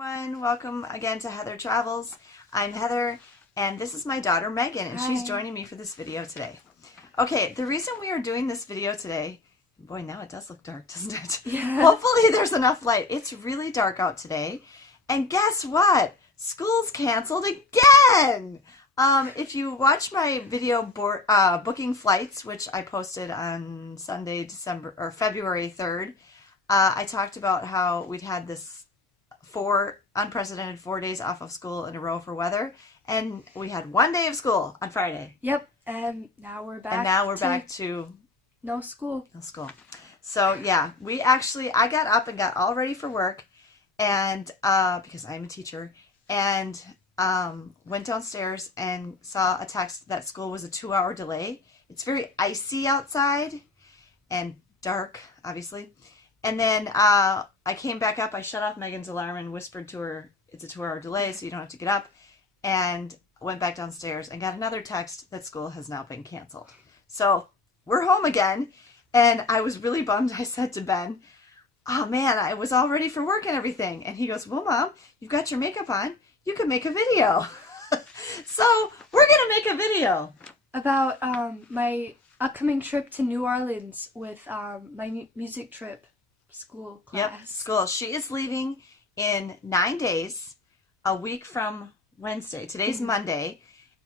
Everyone, welcome again to Heather Travels. I'm Heather, and this is my daughter Megan, and she's joining me for this video today. Okay, the reason we are doing this video today, boy, now it does look dark, doesn't it? Yeah. Hopefully there's enough light. It's really dark out today, and guess what? School's canceled again! If you watch my video booking flights, which I posted on Sunday, February 3rd, I talked about how we'd had this unprecedented 4 days off of school in a row for weather, and we had 1 day of school on Friday. Yep, and now we're back. Back to no school. No school. So yeah, I got up and got all ready for work, and because I'm a teacher, and went downstairs and saw a text that school was a 2-hour delay. It's very icy outside and dark, obviously. And then I came back up, I shut off Megan's alarm and whispered to her, it's a 2-hour delay, so you don't have to get up, and went back downstairs and got another text that school has now been canceled. So we're home again, and I was really bummed. I said to Ben, oh man, I was all ready for work and everything. And he goes, well, Mom, you've got your makeup on. You can make a video. So we're going to make a video about my upcoming trip to New Orleans with my music trip school class. Yep, school. She is leaving in 9 days, a week from Wednesday. Today's Monday,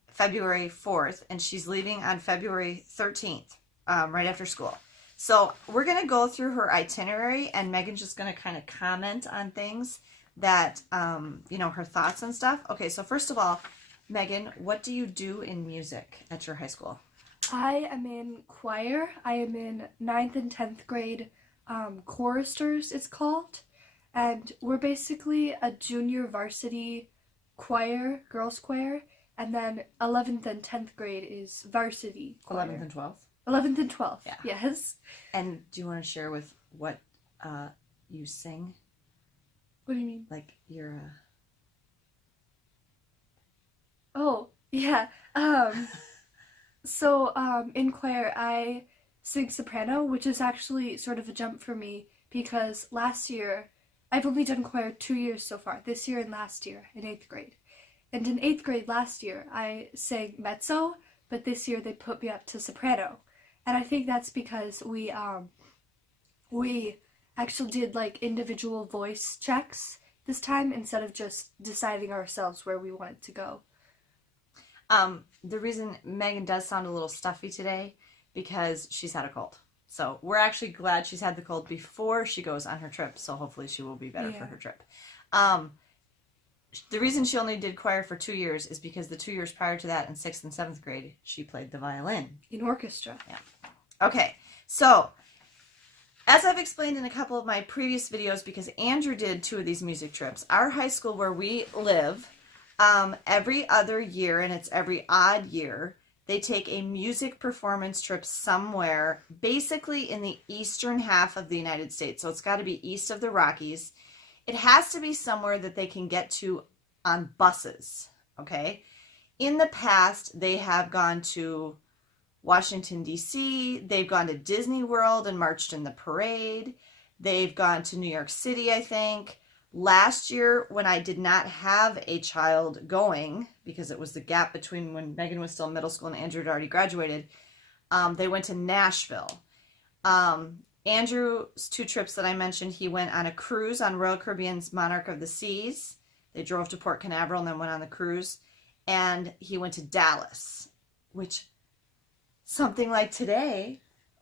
February 4th, and she's leaving on February 13th, right after school. So we're going to go through her itinerary, and Megan's just going to kind of comment on things that, her thoughts and stuff. Okay, so first of all, Megan, what do you do in music at your high school? I am in choir. I am in 9th and 10th grade choristers, it's called. And we're basically a junior varsity choir, girls choir. And then 11th and 10th grade is varsity choir. 11th and 12th? 11th and 12th, yeah. Yes. And do you want to share with what you sing? What do you mean? Like you're Oh, yeah. So in choir, I sing soprano, which is actually sort of a jump for me because last year, I've only done choir 2 years so far, this year and last year in 8th grade. And in 8th grade last year, I sang mezzo, but this year they put me up to soprano. And I think that's because we actually did like individual voice checks this time instead of just deciding ourselves where we wanted to go. The reason Megan does sound a little stuffy today because she's had a cold. So we're actually glad she's had the cold before she goes on her trip. So hopefully she will be better for her trip. The reason she only did choir for 2 years is because the 2 years prior to that in 6th and 7th grade, she played the violin. In orchestra. Yeah. Okay. So as I've explained in a couple of my previous videos, because Andrew did 2 of these music trips, our high school where we live, every other year, and it's every odd year, they take a music performance trip somewhere, basically in the eastern half of the United States. So it's got to be east of the Rockies. It has to be somewhere that they can get to on buses, okay? In the past, they have gone to Washington, D.C., they've gone to Disney World and marched in the parade. They've gone to New York City, I think. Last year, when I did not have a child going, because it was the gap between when Megan was still in middle school and Andrew had already graduated, they went to Nashville. Andrew's 2 trips that I mentioned, he went on a cruise on Royal Caribbean's Monarch of the Seas. They drove to Port Canaveral and then went on the cruise. And he went to Dallas, which something like today,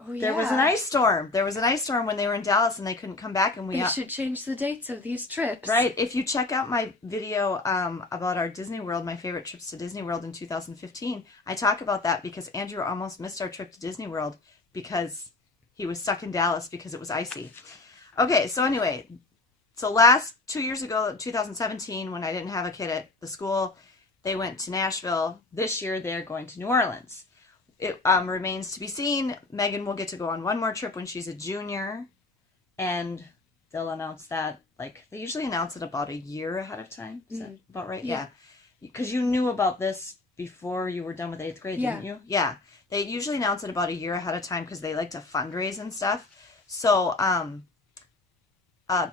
there was an ice storm. There was an ice storm when they were in Dallas and they couldn't come back. And we should change the dates of these trips. Right. If you check out my video about our Disney World, my favorite trips to Disney World in 2015, I talk about that because Andrew almost missed our trip to Disney World because he was stuck in Dallas because it was icy. Okay, so anyway, so last 2 years ago, 2017, when I didn't have a kid at the school, they went to Nashville. This year, they're going to New Orleans. It remains to be seen. Megan will get to go on one more trip when she's a junior, and they'll announce that, like, they usually announce it about a year ahead of time. Is that about right? Yeah. Because you knew about this before you were done with 8th grade, didn't you? Yeah. They usually announce it about a year ahead of time because they like to fundraise and stuff. So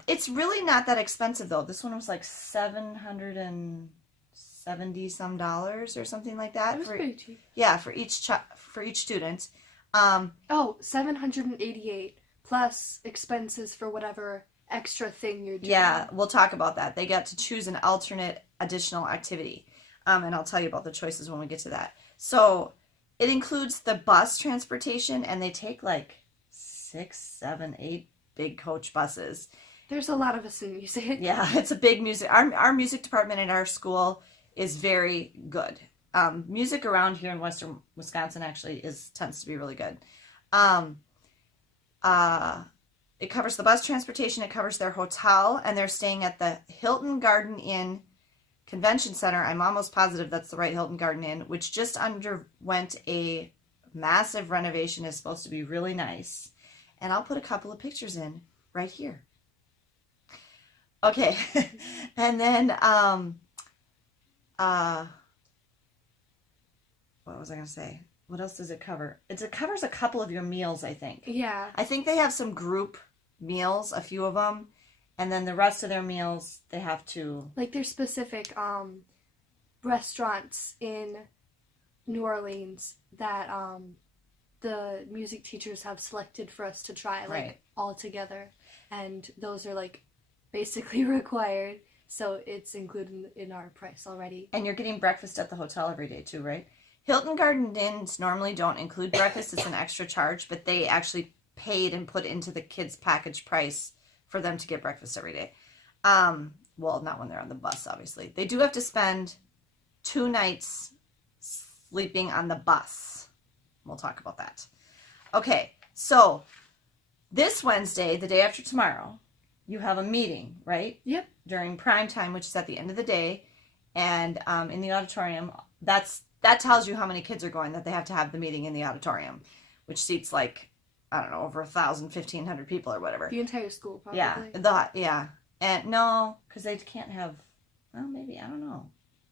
It's really not that expensive though. This one was like $770 some dollars or something like that. It was pretty cheap. Yeah, for each student. Oh, 788 plus expenses for whatever extra thing you're doing. Yeah, we'll talk about that. They got to choose an alternate additional activity. And I'll tell you about the choices when we get to that. So it includes the bus transportation, and they take like 6, 7, 8 big coach buses. There's a lot of us in music. Yeah, it's a big music. Our music department at our school is very good. Music around here in Western Wisconsin actually tends to be really good. It covers the bus transportation, it covers their hotel, and they're staying at the Hilton Garden Inn Convention Center. I'm almost positive that's the right Hilton Garden Inn, which just underwent a massive renovation. Is supposed to be really nice. And I'll put a couple of pictures in right here. Okay. And then what was I going to say? What else does it cover? It covers a couple of your meals, I think. Yeah. I think they have some group meals, a few of them, and then the rest of their meals they have to... Like there's specific restaurants in New Orleans that the music teachers have selected for us to try, like Right. all together. And those are like basically required, so it's included in our price already. And you're getting breakfast at the hotel every day too, right? Hilton Garden Inns normally don't include breakfast. It's an extra charge, but they actually paid and put into the kids' package price for them to get breakfast every day. Well, not when they're on the bus, obviously. They do have to spend 2 nights sleeping on the bus. We'll talk about that. Okay, so this Wednesday, the day after tomorrow, you have a meeting, right? Yep. During prime time, which is at the end of the day, and in the auditorium. That tells you how many kids are going, that they have to have the meeting in the auditorium, which seats like, I don't know, over 1,000, 1,500 people or whatever. The entire school, probably. Yeah. And no, because they can't have, well, maybe, I don't know.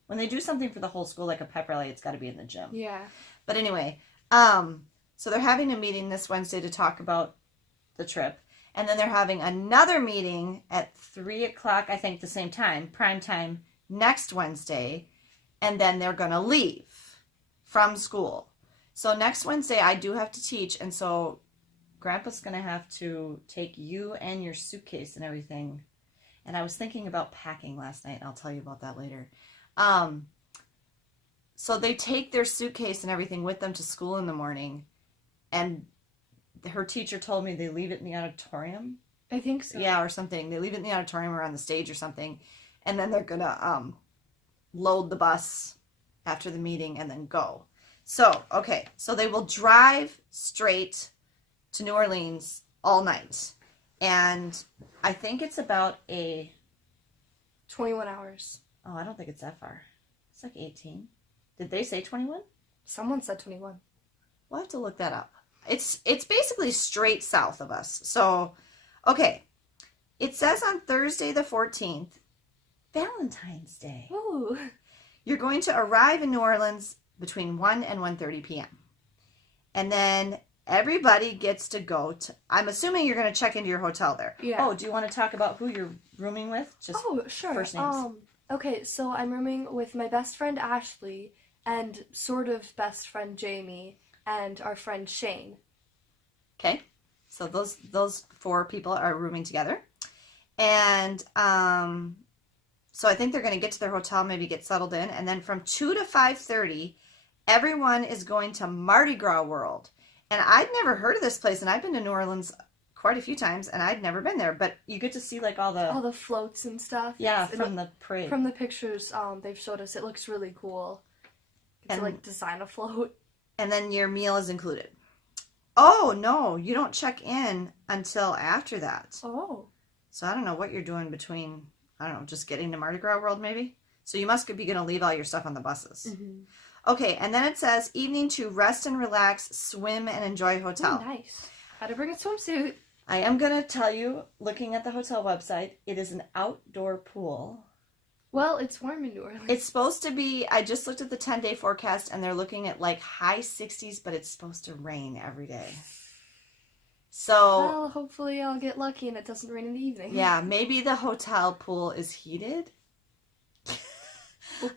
When they do something for the whole school, like a pep rally, it's got to be in the gym. Yeah. But anyway, so they're having a meeting this Wednesday to talk about the trip. And then they're having another meeting at 3 o'clock, I think the same time, prime time, next Wednesday. And then they're going to leave from school. So next Wednesday, I do have to teach. And so Grandpa's going to have to take you and your suitcase and everything. And I was thinking about packing last night. I'll tell you about that later. So they take their suitcase and everything with them to school in the morning. And her teacher told me they leave it in the auditorium. I think so. Yeah, or something. They leave it in the auditorium or on the stage or something. And then they're going to load the bus after the meeting and then go. So, okay. So they will drive straight to New Orleans all night. And I think it's about 21 hours. Oh, I don't think it's that far. It's like 18. Did they say 21? Someone said 21. We'll have to look that up. It's basically straight south of us. So, okay. It says on Thursday the 14th, Valentine's Day. Ooh. You're going to arrive in New Orleans between 1 and 1:30 p.m. And then everybody gets to go to... I'm assuming you're going to check into your hotel there. Yeah. Oh, do you want to talk about who you're rooming with? Just sure. First names. Okay, so I'm rooming with my best friend Ashley and sort of best friend Jamie and our friend Shane. Okay. So those 4 people are rooming together. And so I think they're going to get to their hotel, maybe get settled in. And then from 2 to 5:30, everyone is going to Mardi Gras World. And I'd never heard of this place. And I've been to New Orleans quite a few times. And I'd never been there. But you get to see like all the floats and stuff. Yeah, from the parade. From the pictures they've showed us, it looks really cool. It's like design a float. And then your meal is included. Oh, no. You don't check in until after that. Oh. So I don't know what you're doing between... I don't know, just getting to Mardi Gras World, maybe? So you must be going to leave all your stuff on the buses. Mm-hmm. Okay, and then it says, evening to rest and relax, swim, and enjoy hotel. Oh, nice. Had to bring a swimsuit. I am going to tell you, looking at the hotel website, it is an outdoor pool. Well, it's warm in New Orleans. It's supposed to be, I just looked at the 10-day forecast, and they're looking at like high 60s, but it's supposed to rain every day. So, Well, hopefully I'll get lucky and it doesn't rain in the evening. yeah, maybe the hotel pool is heated.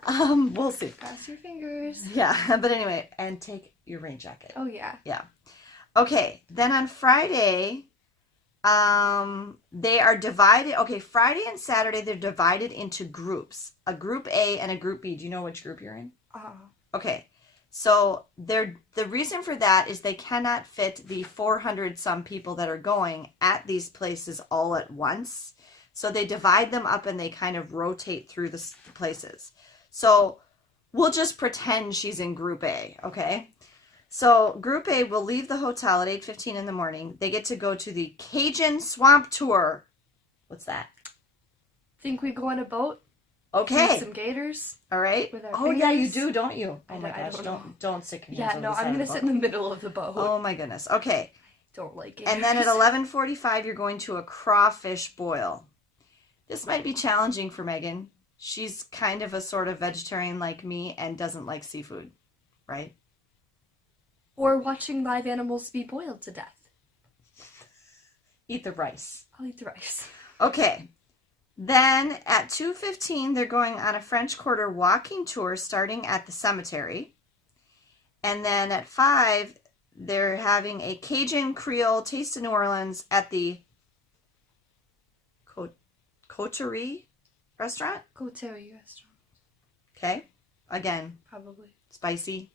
We'll see. Cross your fingers. Yeah, but anyway, and take your rain jacket. Oh, yeah. Yeah. Okay, then on Friday, they are divided. Okay, Friday and Saturday, they're divided into groups. A group A and a group B. Do you know which group you're in? Okay. So the reason for that is they cannot fit the 400 some people that are going at these places all at once. So they divide them up and they kind of rotate through the places. So we'll just pretend she's in group A, okay? So group A will leave the hotel at 8:15 in the morning. They get to go to the Cajun Swamp Tour. What's that? Think we go on a boat? Okay. Feed some gators? All right. With our Oh, yeah, you fingers? do, don't you? Oh, I my don't gosh. know. Don't stick your Yeah, hands no, on the side I'm of going the to sit boat. in the middle of the boat. Oh, my goodness. Okay. Don't like gators. And then at 11:45, you're going to a crawfish boil. This might be challenging for Megan. She's kind of a sort of vegetarian like me and doesn't like seafood, right? Or watching live animals be boiled to death. Eat the rice. I'll eat the rice. Okay. Then at 2:15, they're going on a French Quarter walking tour starting at the cemetery. And then at 5, they're having a Cajun Creole Taste of New Orleans at the Coterie restaurant. Coterie restaurant. Okay. Again, Probably. spicy.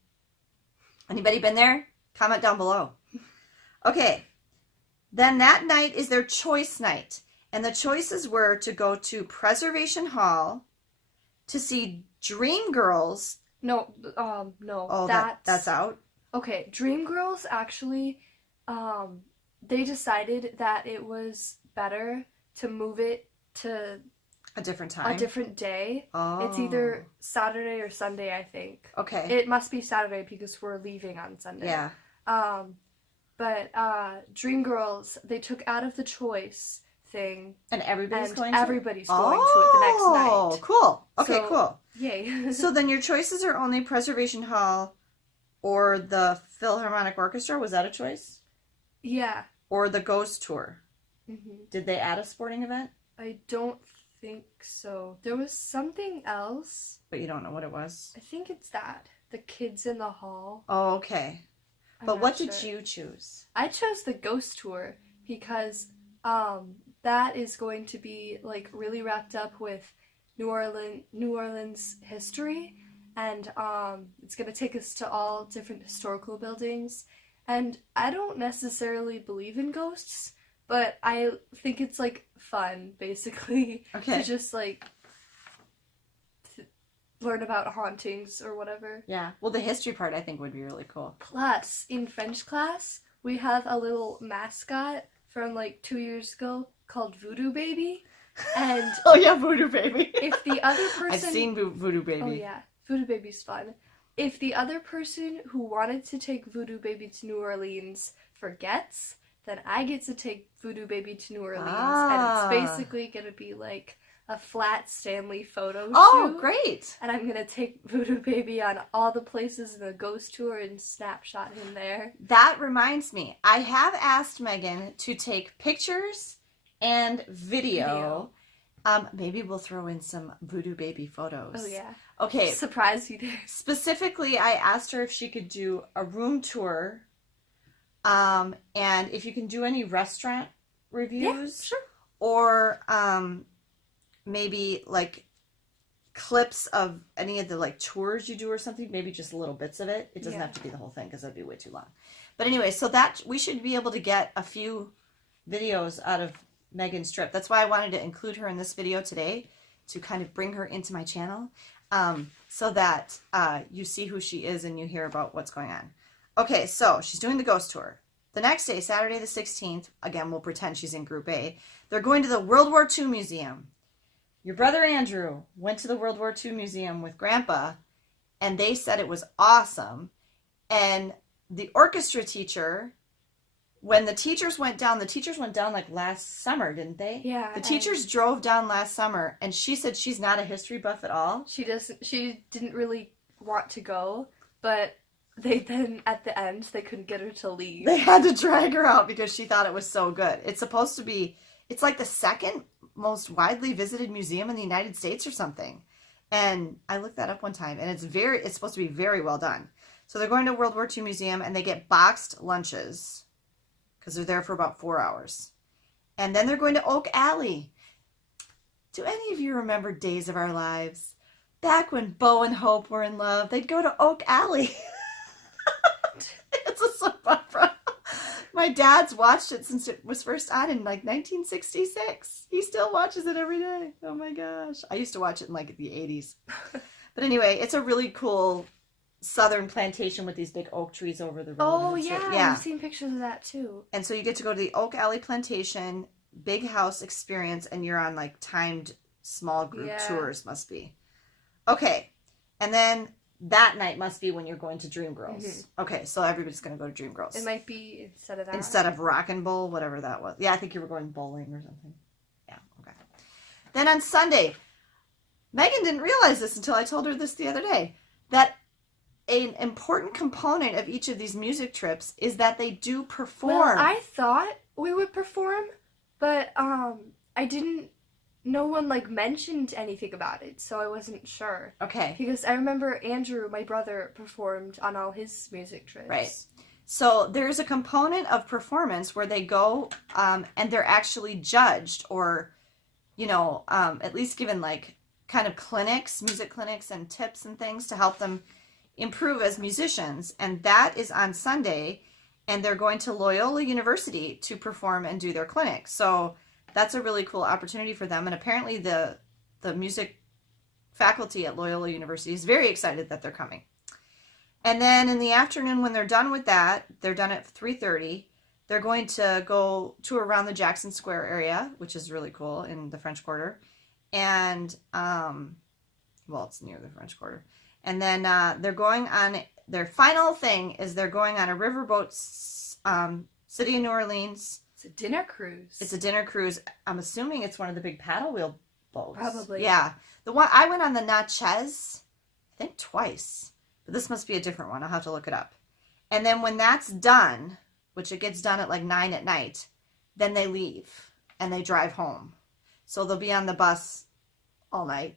Anybody been there? Comment down below. Okay. Then that night is their choice night. And the choices were to go to Preservation Hall, to see Dreamgirls. No, no. Oh, that's out? Okay, Dreamgirls actually, they decided that it was better to move it to A different time? a different day. Oh. It's either Saturday or Sunday, I think. Okay. It must be Saturday because we're leaving on Sunday. Yeah. But Dreamgirls, they took out of the choice thing. And everybody's And going to everybody's going to it the next night. Oh, cool. Okay, So- cool. Yay. So then your choices are only Preservation Hall or the Philharmonic Orchestra. Was that a choice? Yeah. Or the Ghost Tour. hmm Did they add a sporting event? I don't think so. There was something else. But you don't know what it was? I think it's that. The Kids in the Hall. Oh, okay. I'm But not what did sure. you choose? I chose the Ghost Tour because that is going to be like really wrapped up with New Orleans history, and it's going to take us to all different historical buildings. And I don't necessarily believe in ghosts, but I think it's like fun basically Okay. to just like learn about hauntings or whatever. Yeah. Well, the history part I think would be really cool. Plus, in French class, we have a little mascot from like 2 years ago called Voodoo Baby. And Oh, yeah, Voodoo Baby. if the other person... I've seen Voodoo Baby. Oh, yeah. Voodoo Baby's fun. If the other person who wanted to take Voodoo Baby to New Orleans forgets, then I get to take Voodoo Baby to New Orleans. Ah. And it's basically going to be like a flat Stanley photo Oh, shoot. great. And I'm going to take Voodoo Baby on all the places in the ghost tour and snapshot him there. That reminds me. I have asked Megan to take pictures and video. Maybe we'll throw in some Voodoo Baby photos. Oh, yeah. Okay. Surprise you there. Specifically, I asked her if she could do a room tour, and if you can do any restaurant reviews, Yeah, sure. or maybe like clips of any of the like tours you do or something. Maybe just little bits of it. It doesn't Yeah. have to be the whole thing because that'd be way too long. But anyway, so that we should be able to get a few videos out of Megan's trip. That's why I wanted to include her in this video today, to kind of bring her into my channel, so that you see who she is and you hear about what's going on. Okay, so she's doing the ghost tour. The next day, Saturday the 16th, again, we'll pretend she's in Group A, they're going to the World War II Museum. Your brother Andrew went to the World War II Museum with Grandpa, and they said it was awesome. And the orchestra teacher, when the teachers went down like last summer, didn't they? Yeah. The teachers drove down last summer, and she said she's not a history buff at all. She didn't really want to go, but they then, at the end, they couldn't get her to leave. They had to drag her out because she thought it was so good. It's supposed to be, it's like the second most widely visited museum in the United States or something. And I looked that up one time, and it's supposed to be very well done. So they're going to World War II Museum, and they get boxed lunches because they're there for about 4 hours. And then they're going to Oak Alley. Do any of you remember Days of Our Lives? Back when Bo and Hope were in love, they'd go to Oak Alley. It's a soap opera. My dad's watched it since it was first on in like 1966. He still watches it every day. Oh my gosh. I used to watch it in like the 80s. But anyway, it's a really cool southern plantation with these big oak trees over the road. Oh, yeah. I've seen pictures of that too. And so you get to go to the Oak Alley Plantation, big house experience, and you're on like timed small group tours, must be. Okay. And then that night must be when you're going to Dream Girls. Mm-hmm. Okay, so everybody's going to go to Dream Girls. It might be instead of that. Instead of Rock and Bowl, whatever that was. Yeah, I think you were going bowling or something. Yeah, okay. Then on Sunday, Megan didn't realize this until I told her this the other day, that an important component of each of these music trips is that they do perform. Well, I thought we would perform, but I didn't. No one like mentioned anything about it, so I wasn't sure. Okay. Because I remember Andrew, my brother, performed on all his music trips. Right. So there's a component of performance where they go and they're actually judged, or, you know, at least given like kind of clinics, music clinics and tips and things to help them improve as musicians. And that is on Sunday, and they're going to Loyola University to perform and do their clinic. So that's a really cool opportunity for them. And apparently the music faculty at Loyola University is very excited that they're coming. And then in the afternoon, when they're done with that, they're done at 3:30. They're going to go tour around the Jackson Square area, which is really cool in the French Quarter. And, well, it's near the French Quarter. And then they're going on, their final thing is they're going on a riverboat, City of New Orleans. It's a dinner cruise. It's a dinner cruise. I'm assuming it's one of the big paddle wheel boats. Probably. Yeah. The one I went on the Natchez, I think twice. But this must be a different one. I'll have to look it up. And then when that's done, which it gets done at like 9 at night, then they leave and they drive home. So they'll be on the bus all night.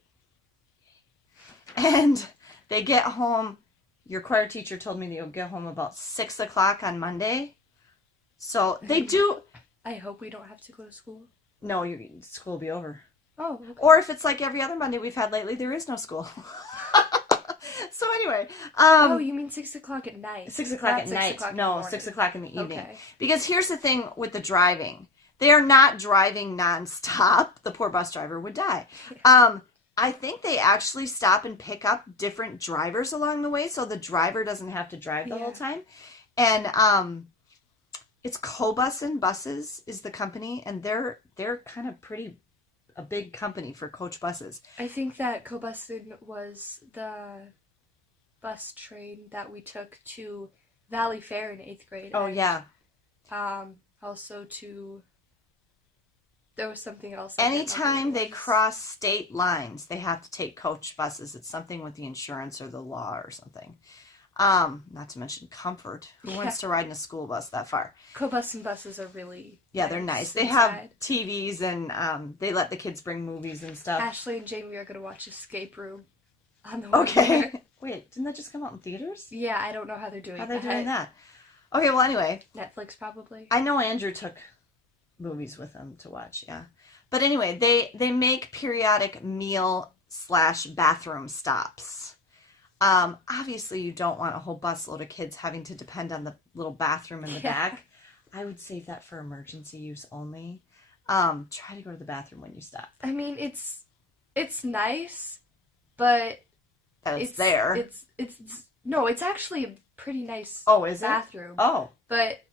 And they get home. Your choir teacher told me they'll get home about 6 o'clock on Monday. So they do. I hope we don't have to go to school. No, school will be over. Oh, okay. Or if it's like every other Monday we've had lately, there is no school. So anyway. Oh, you mean 6 o'clock at night? 6 o'clock at 6 night. o'clock No, 6 o'clock in the evening. Okay. Because here's the thing with the driving. They are not driving nonstop. The poor bus driver would die. I think they actually stop and pick up different drivers along the way, so the driver doesn't have to drive the whole time. And it's Cobus Buses is the company, and they're kind of a big company for coach buses. I think that Cobusin was the bus train that we took to Valley Fair in 8th grade. Oh, yeah. Also to... There was something else. Anytime they cross state lines, they have to take coach buses. It's something with the insurance or the law or something. Not to mention comfort. Who wants to ride in a school bus that far? Cobusin buses are really they're nice. They have TVs and they let the kids bring movies and stuff. Ashley and Jamie are going to watch Escape Room on the way there. Wait, didn't that just come out in theaters? Yeah, I don't know how they're doing that. How they're doing that? Okay, well, anyway. Netflix, probably. I know Andrew took movies with them to watch, yeah. But anyway, they make periodic meal/bathroom stops. Obviously, you don't want a whole busload of kids having to depend on the little bathroom in the back. I would save that for emergency use only. Try to go to the bathroom when you stop. I mean, it's nice, but it's there. It's actually a pretty nice bathroom. Oh. But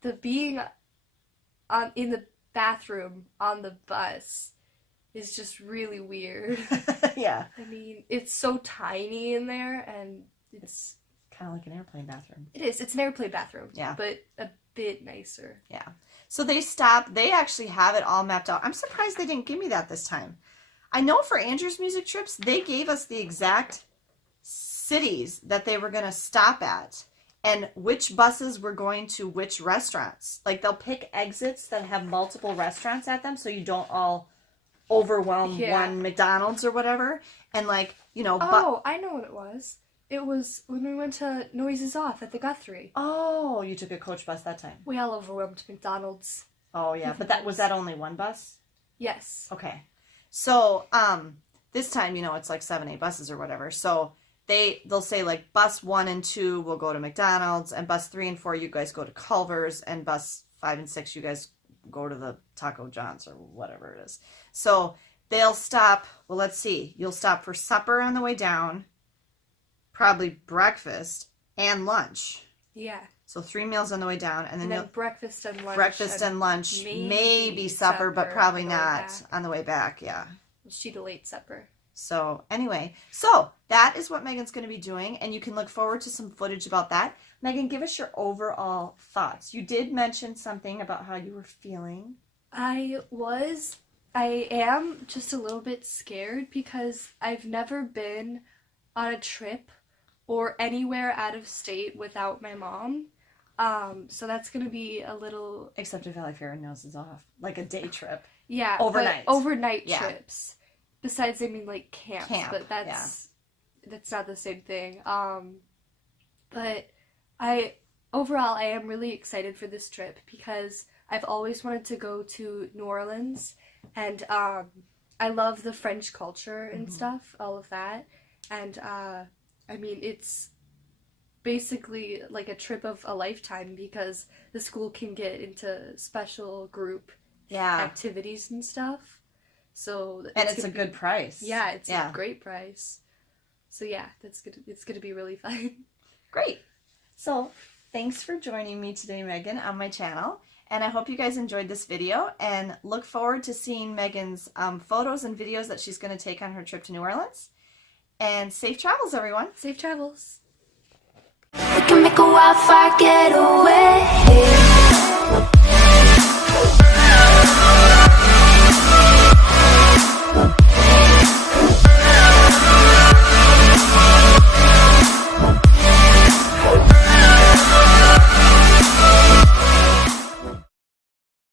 the being in the bathroom on the bus is just really weird. Yeah. I mean, it's so tiny in there, and it's kind of like an airplane bathroom. It is. It's an airplane bathroom. Yeah. But a bit nicer. Yeah. So they stop. They actually have it all mapped out. I'm surprised they didn't give me that this time. I know for Andrew's music trips, they gave us the exact cities that they were going to stop at and which buses were going to which restaurants. Like they'll pick exits that have multiple restaurants at them so you don't all overwhelm one McDonald's or whatever. And like, you know. Oh, I know what it was. It was when we went to Noises Off at the Guthrie. Oh, you took a coach bus that time. We all overwhelmed McDonald's. Oh, yeah. But was that only one bus? Yes. Okay. So, this time, you know, it's like 7, 8 buses or whatever. So they'll say like bus 1 and 2 will go to McDonald's, and bus 3 and 4 you guys go to Culver's, and bus 5 and 6 you guys go to the Taco John's or whatever it is. So they'll stop. Well, let's see. You'll stop for supper on the way down, probably breakfast and lunch. Yeah. So 3 meals on the way down, and then breakfast and lunch. Breakfast and lunch, maybe supper, but probably not on the way back. Yeah. She'd a late supper. So anyway, so that is what Megan's going to be doing, and you can look forward to some footage about that. Megan, give us your overall thoughts. You did mention something about how you were feeling. I am just a little bit scared because I've never been on a trip or anywhere out of state without my mom. So that's going to be a little... Except if Valley Fair Noses Off. Like a day trip. Yeah. Overnight. Overnight trips. Besides, I mean, like, camps. But that's not the same thing. But overall, I am really excited for this trip because I've always wanted to go to New Orleans. And I love the French culture and stuff, all of that. And, I mean, it's basically like a trip of a lifetime because the school can get into special group activities and stuff. So it's a good price. Yeah, it's a great price. So yeah, it's gonna be really fun. Great. So thanks for joining me today, Megan, on my channel. And I hope you guys enjoyed this video and look forward to seeing Megan's photos and videos that she's going to take on her trip to New Orleans. And safe travels, everyone. Safe travels. We can make a wildfire getaway.